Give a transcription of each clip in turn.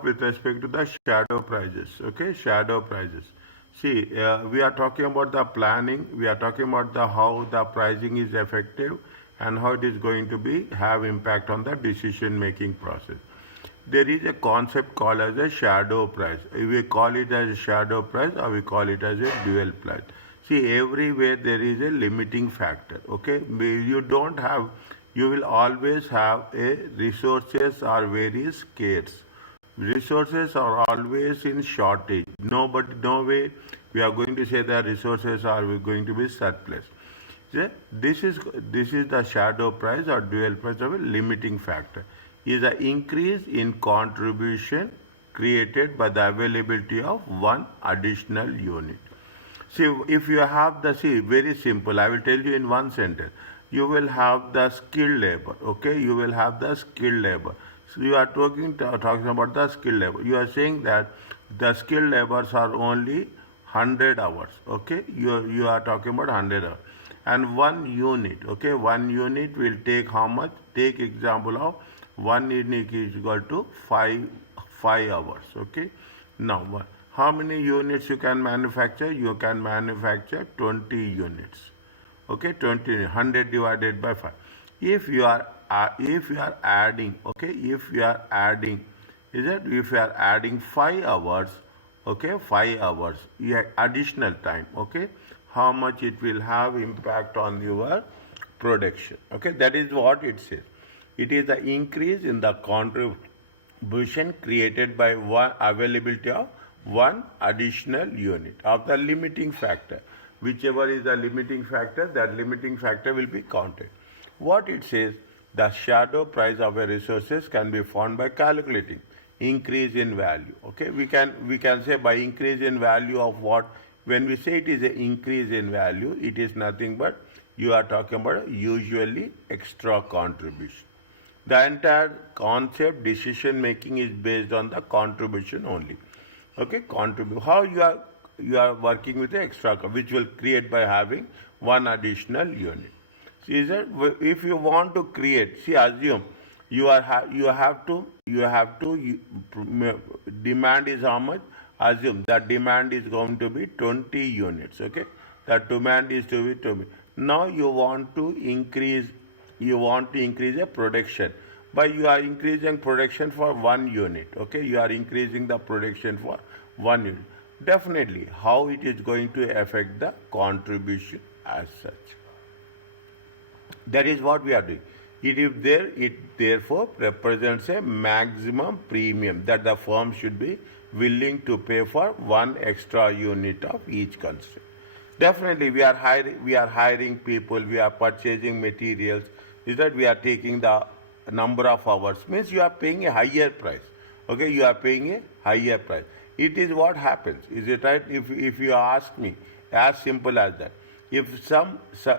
what with respect to the shadow prices. Okay, shadow prices. See, we are talking about the planning. We are talking about the how the pricing is effective and how it is going to be have impact on the decision making process. There is a concept called as a shadow price. We call it as a shadow price or we call it as a dual price. See, everywhere there is a limiting factor. Okay, you don't have, you will always have a resources are very scarce. Resources are always in shortage. Nobody, no way we are going to say that resources are going to be surplus. See, this is the shadow price or dual price of a limiting factor. Is the increase in contribution created by the availability of one additional unit. See, if you have the, see, very simple, I will tell you in one sentence. You will have the skilled labor, okay? You will have the skilled labor. So you are talking about the skilled labor. You are saying that the skilled labors are only 100 hours, okay? You are talking about 100 hours. And one unit, okay? One unit will take how much? Take example of one unit is equal to 5 hours, okay? Now, how many units you can manufacture? You can manufacture 20 units. Okay, 20, 100 divided by 5. If you are adding, okay, if you are adding, is it? If you are adding 5 hours, okay, 5 hours, you have additional time, okay, how much it will have impact on your production, okay? That is what it says. It is the increase in the contribution created by one availability of one additional unit of the limiting factor. Whichever is the limiting factor, that limiting factor will be counted. What it says, the shadow price of a resources can be found by calculating increase in value. Okay, we can say by increase in value of what? When we say it is an increase in value, it is nothing but you are talking about usually extra contribution. The entire concept decision making is based on the contribution only. Okay, contribute. How you are working with the extra, which will create by having one additional unit. See that if you want to create, see, assume you have to demand is how much? Assume that demand is going to be 20 units. Okay, that demand is to be 20. Now you want to increase a production, but you are increasing production for 1 unit. Okay, you are increasing the production for 1 unit. Definitely, how it is going to affect the contribution as such. That is what we are doing. It therefore represents a maximum premium that the firm should be willing to pay for one extra unit of each constraint. Definitely, we are hiring people, we are purchasing materials. Is that we are taking the number of hours? Means you are paying a higher price. Okay, you are paying a higher price. It is what happens. Is it right? If you ask me, as simple as that. If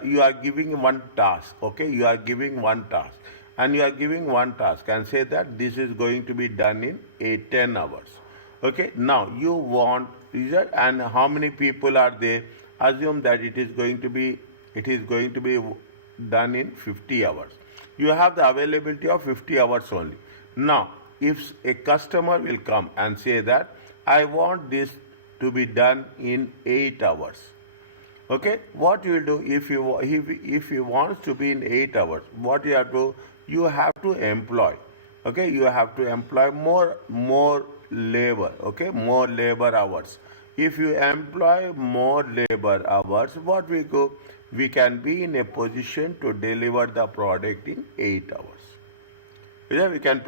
you are giving one task, okay, you are giving one task, and you are giving one task, and say that this is going to be done in 10 hours. Okay, now you want, is that, and how many people are there? Assume that it is going to be done in 50 hours. You have the availability of 50 hours only. Now, if a customer will come and say that I want this to be done in 8 hours. Okay, what you will do if he wants to be in 8 hours, what you have to, you have to employ. Okay, you have to employ more labor. Okay, more labor hours. If you employ more labor hours, what we can be in a position to deliver the product in 8 hours. Yeah, we can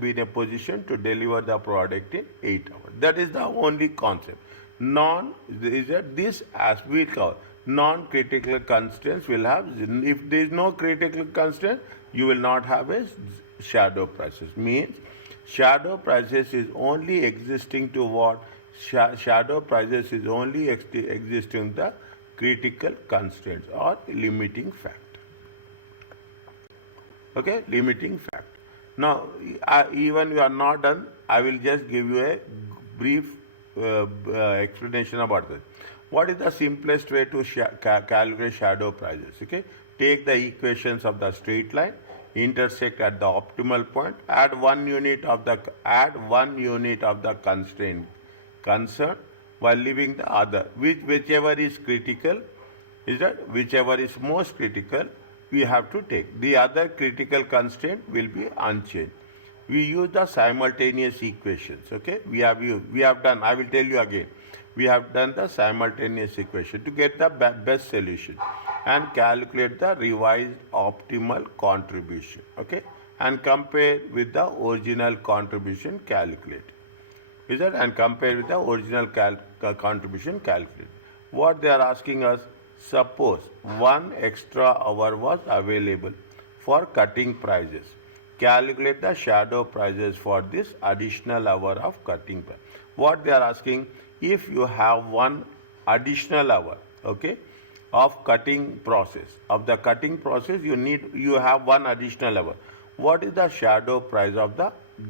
be in a position to deliver the product in 8 hours. That is the only concept. This as we call non-critical constraints will have, if there is no critical constraint, you will not have a shadow prices. Means shadow prices is only existing to what? Shadow prices is only existing the critical constraints or limiting factor. Okay, limiting factor. Now, even you are not done, I will just give you a brief explanation about this. What is the simplest way to calculate shadow prices? Okay, take the equations of the straight line. intersect at the optimal point, add 1 unit of the constraint concerned while leaving the other, whichever is critical, is that whichever is most critical, we have to take. The other critical constraint will be unchanged. We use the simultaneous equations. Okay, we have done. I will tell you again. We have done the simultaneous equation to get the best solution and calculate the revised optimal contribution. Okay, and compare with the original contribution calculated. Is that, and compare with the original contribution calculated. What they are asking us, suppose 1 extra hour was available for cutting prices. Calculate the shadow prices for this additional hour of cutting price. What they are asking, if you have 1 additional hour, okay, of cutting process, you have 1 additional hour. What is the shadow price of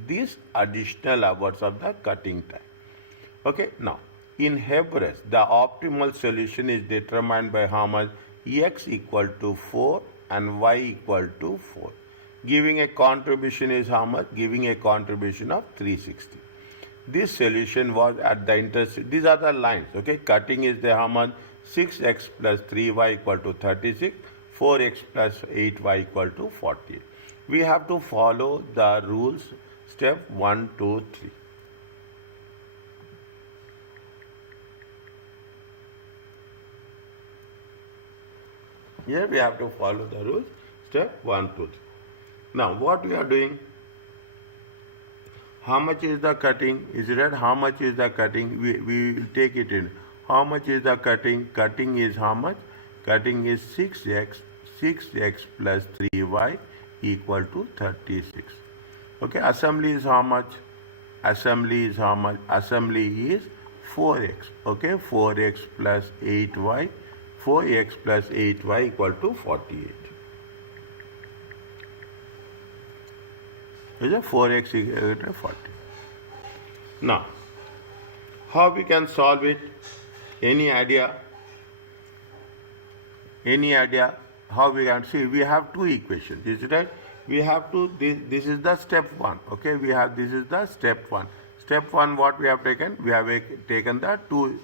these additional hours of the cutting time? Okay, now in Hebrews, the optimal solution is determined by how much? X equal to 4 and Y equal to 4. Giving a contribution is how much? Giving a contribution of 360. This solution was at the intersection. These are the lines. Okay, cutting is the how much? 6x plus 3y equal to 36, 4x plus 8y equal to 48. We have to follow the rules, step 1, 2, 3. Here we have to follow the rules, step 1, 2, 3. Now what we are doing? How much is the cutting? Is it right? How much is the cutting? We will take it in. How much is the cutting? Cutting is how much? Cutting is 6x plus 3y equal to 36. Okay, assembly is how much? Assembly is how much? Assembly is 4x. Okay, 4x plus 8y. 4x plus 8y equal to 48. Is it 4x equal to 40? Now, how we can solve it? Any idea? Any idea how we can see? We have 2 equations. Is it right? We have to. This is the step 1. Okay, we have. This is the step 1. Step 1. What we have taken? We have taken the 2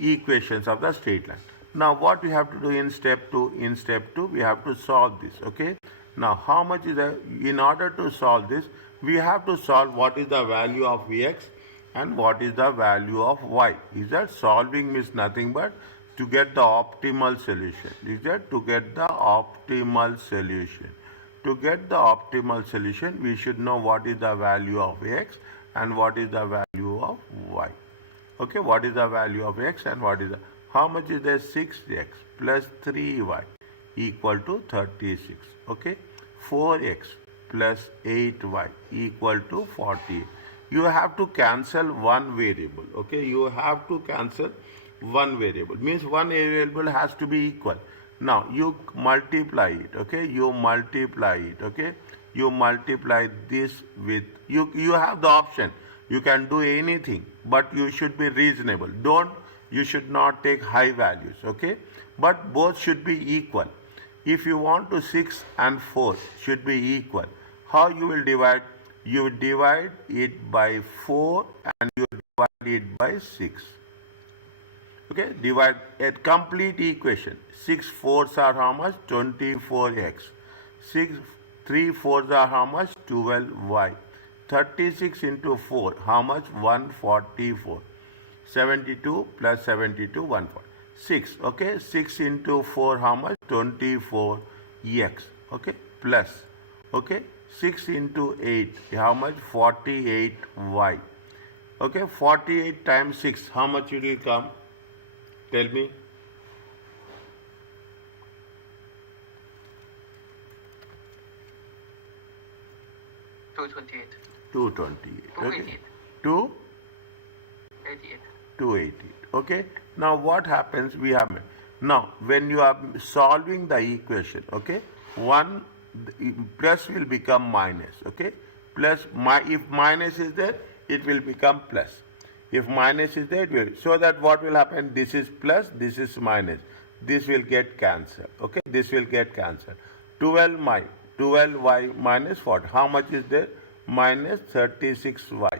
equations of the straight line. Now, what we have to do in step 2? In step 2, we have to solve this. Okay. Now, how much is the? In order to solve this, we have to solve what is the value of Vx and what is the value of Y. Is that solving means nothing but to get the optimal solution. Is that to get the optimal solution? To get the optimal solution, we should know what is the value of X and what is the value of Y. Okay, what is the value of X and what is the, how much is there? 6x plus 3y equal to 36. Okay, 4x plus 8y equal to 40. You have to cancel one variable. Okay, you have to cancel one variable. Means one variable has to be equal. Now you multiply it. Okay, you multiply it. Okay, you multiply this with you have the option. You can do anything, but you should be reasonable. You should not take high values. Okay, but both should be equal. If you want to 6 and 4 should be equal, how you will divide? You divide it by 4 and you divide it by 6. Okay, divide a complete equation. 6 fours are how much? 24x. 6 3 fours are how much? 12y. 36 into 4, how much? 144. 72 plus 72, 140. 6, okay, 6 into 4, how much? 24x, okay, plus, okay, 6 into 8, how much? 48y, okay, 48 times 6, how much it will come? Tell me. $228. Okay. 288. Okay. Now what happens? We have now when you are solving the equation. Okay. One plus will become minus. Okay. Plus if minus is there, it will become plus. If minus is there, it will. So that what will happen? This is plus. This is minus. This will get cancelled. Okay. This will get cancelled. 12 12y minus 40. How much is there? Minus 36y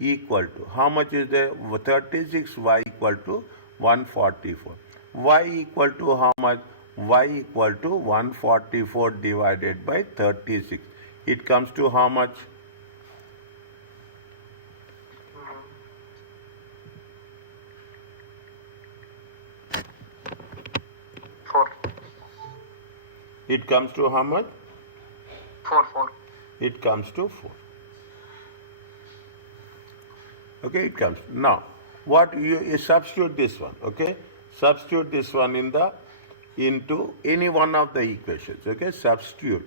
equal to, how much is there? 36y equal to 144. Y equal to how much? Y equal to 144 divided by 36. It comes to how much? It comes to how much? 4. It comes to 4. Okay, it comes. Now, what you substitute this one, okay? Substitute this one into any one of the equations, okay? Substitute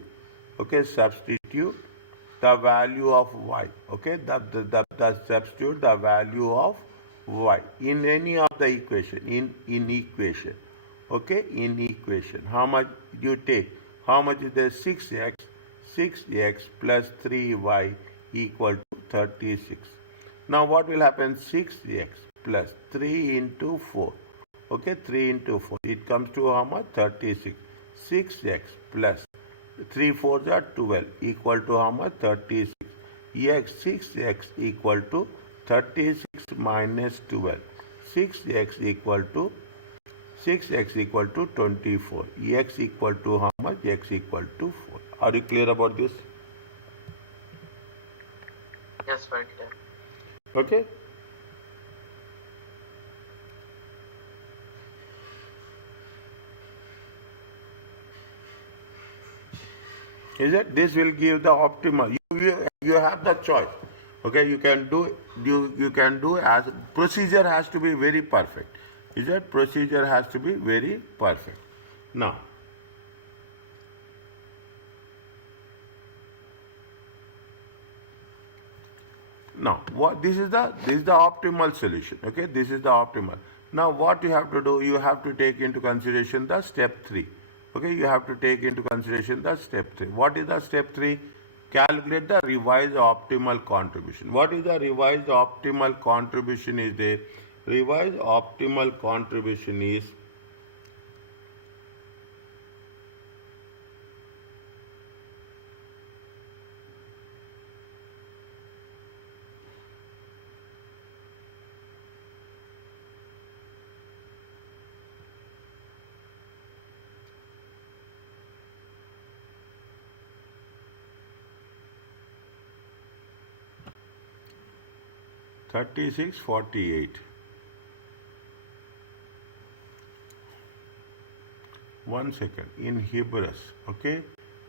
the value of y, okay? The substitute the value of y in any of the equation, in equation. Okay, in equation, how much you take? How much is there? 6x plus 3y equal to 36. Now what will happen? 6x plus 3 into 4. Okay, 3 into 4. It comes to how much? 36. 6x plus 3 4s are 12 equal to how much? 36. 6x equal to 36 minus 12. 6x equal to 24. X equal to how much? X equal to 4. Are you clear about this? Yes, very clear. Okay. Is it? This will give the optimal. You have the choice. Okay, you can do as procedure has to be very perfect. Is that procedure has to be very perfect. Now, what this is the optimal solution. Okay, this is the optimal. Now, what you have to do? You have to take into consideration the step 3. Okay, you have to take into consideration the step 3. What is the step 3? Calculate the revised optimal contribution. What is the revised optimal contribution? Is the revised optimal contribution is $36.48. 1 second. In Hebrews, okay?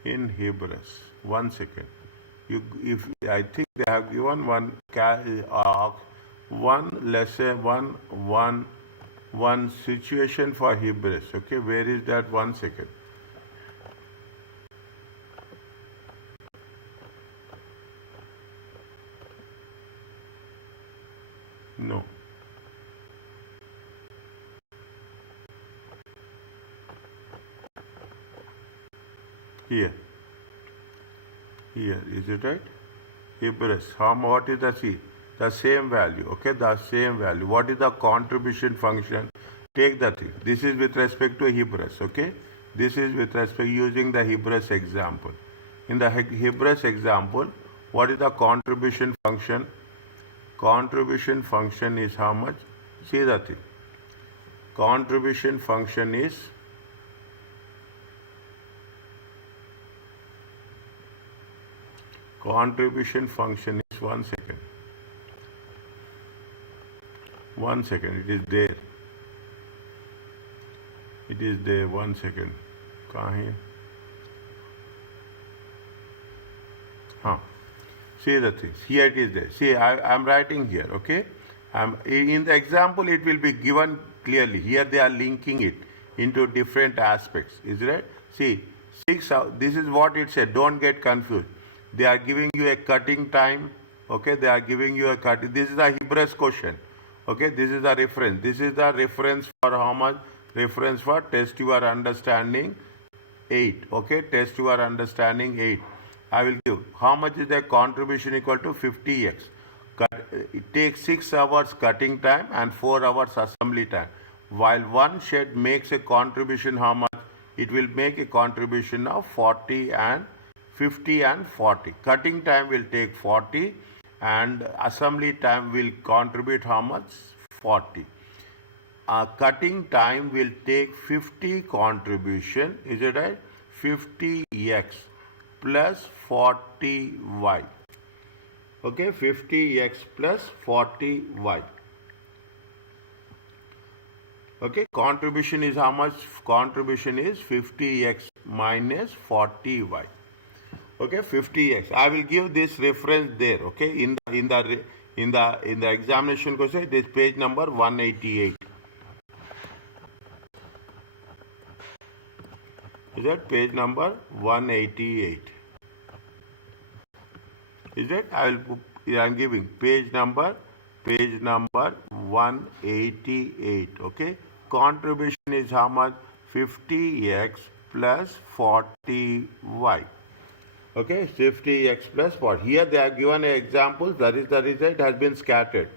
In Hebrews, 1 second. If I think they have given one lesson, one situation for Hebrews. Okay, where is that? 1 second. No. Here, is it right? Hebrews, what is the C? The same value, okay, the same value. What is the contribution function? Take the thing. This is with respect to Hebrews, okay? This is with respect using the Hebrews example. In the Hebrews example, what is the contribution function? Contribution function is how much? See the thing. Contribution function is contribution function is 1 second. 1 second. It is there. It is there. 1 second. कहाँ है? हाँ. See the things. Here it is there. See, I am writing here. Okay. In the example, it will be given clearly. Here they are linking it into different aspects. Is it right? See, this is what it said. Don't get confused. They are giving you a cutting time. Okay, they are giving you a cutting. This is the Hebrews question. Okay, this is the reference. This is the reference for how much? Reference for test your understanding 8. Okay, test your understanding 8. I will give. How much is the contribution equal to 50x? It takes 6 hours cutting time and 4 hours assembly time. While one shed makes a contribution, how much? It will make a contribution of 40 and 50 and 40. Cutting time will take 40 and assembly time will contribute how much? 40. Cutting time will take 50 contribution, is it right? 50x plus 40y. Okay, 50x plus 40y. Okay, contribution is how much? Contribution is 50x minus 40y. Okay, 50x. I will give this reference there. Okay, in the examination question, this page number 188. Is that page number 188? Is that I'm giving page number 188. Okay, contribution is how much? 50x plus 40y. Okay, 50x plus 40. Here they have given an example. That is the result has been scattered.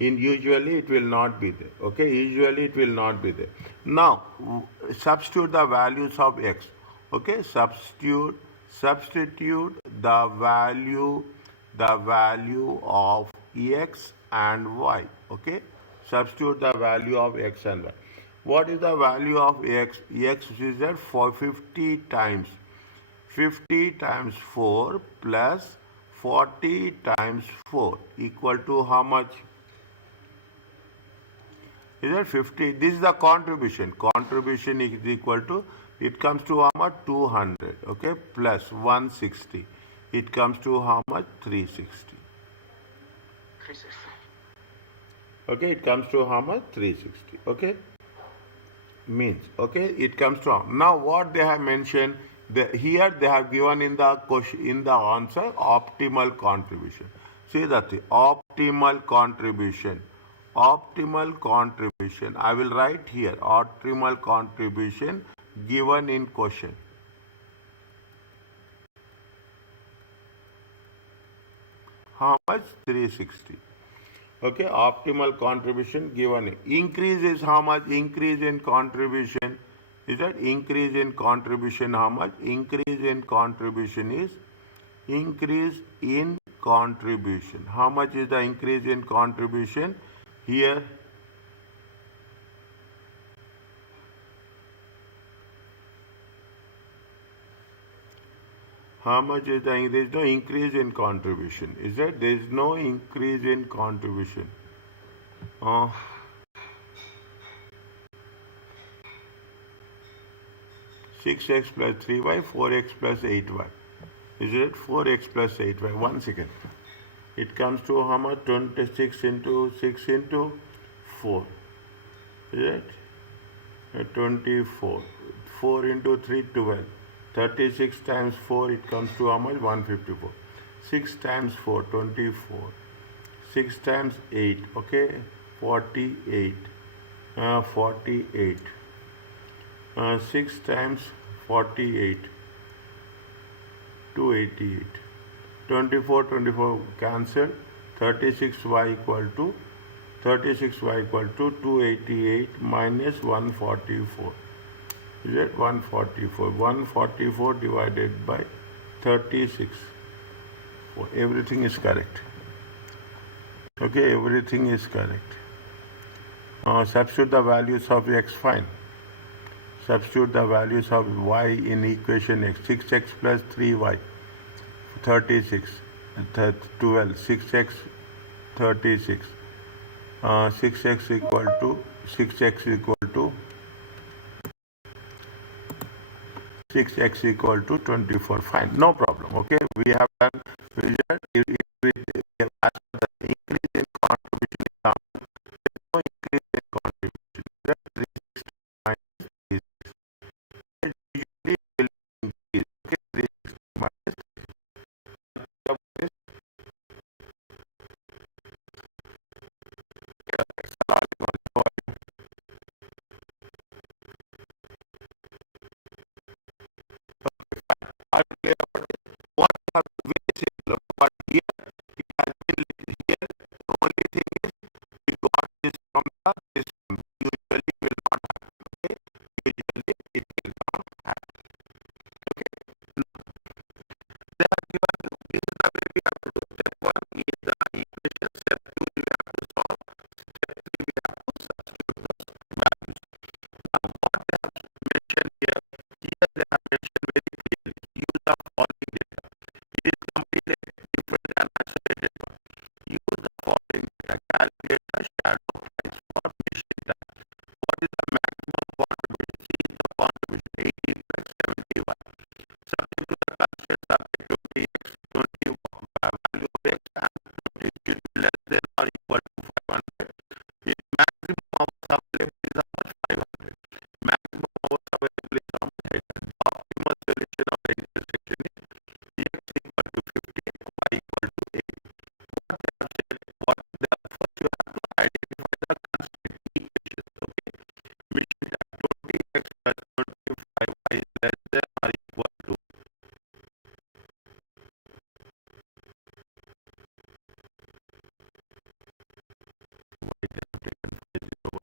In usually it will not be there. Okay, usually it will not be there. Now substitute the values of x. Okay, substitute the value of x and y. Okay, substitute the value of x and y. What is the value of x? X is there for 50 times. 50 times 4 plus 40 times 4 equal to how much? Is that 50? This is the contribution. Contribution is equal to, it comes to how much? 200. Okay, plus 160. It comes to how much? 360. 360. Okay, it comes to how much? 360. Okay, means, okay, it comes to, now what they have mentioned, here they have given in the question, in the answer, optimal contribution. See that optimal contribution. Optimal contribution. I will write here optimal contribution given in question. How much? 360. Okay, optimal contribution given. Increase is how much? Increase in contribution. Is that increase in contribution how much? Increase in contribution is increase in contribution. How much is the increase in contribution? Here how much is the, there is no increase in contribution. Is that there is no increase in contribution? 6x plus 3y, 4x plus 8y. Is it 4x plus 8y? 1 second. It comes to how much? 26 into 6 into 4. Is it? 24. 4 into 3, 12. 36 times 4, it comes to how much? 154. 6 times 4, 24. 6 times 8, okay? 48. 48. 6 times 48. 288. 24 cancelled. 36y equal to 288 minus 144. Is that 144? 144 divided by 36. Everything is correct. Okay, everything is correct. Substitute the values of x, fine. Substitute the values of y in equation x. 6x plus 3y, 36. 12. 6x, 36. 6x equal to 6x equal to 24. Fine, no problem. Okay, we have done result. If we ask for the increase in contribution, there is no increase in contribution. That 360 minus 36. Usually will increase. Okay, 360 minus 36. What are very simple. What calculate the shadow price for machine time. What is the maximum contribution? See the contribution 80 plus 71. Subject to the constraints of 20 value of x and 20 should be less than or equal to 500. Its maximum hours available is how much? 500. Maximum hours available is how much? 800. The optimal solution of the intersection is x equal to 15, y equal to 8. What they have said, first you have to identify the constraint equations. Okay, which is 20x plus 25y is less than or equal to. Y they have taken 501.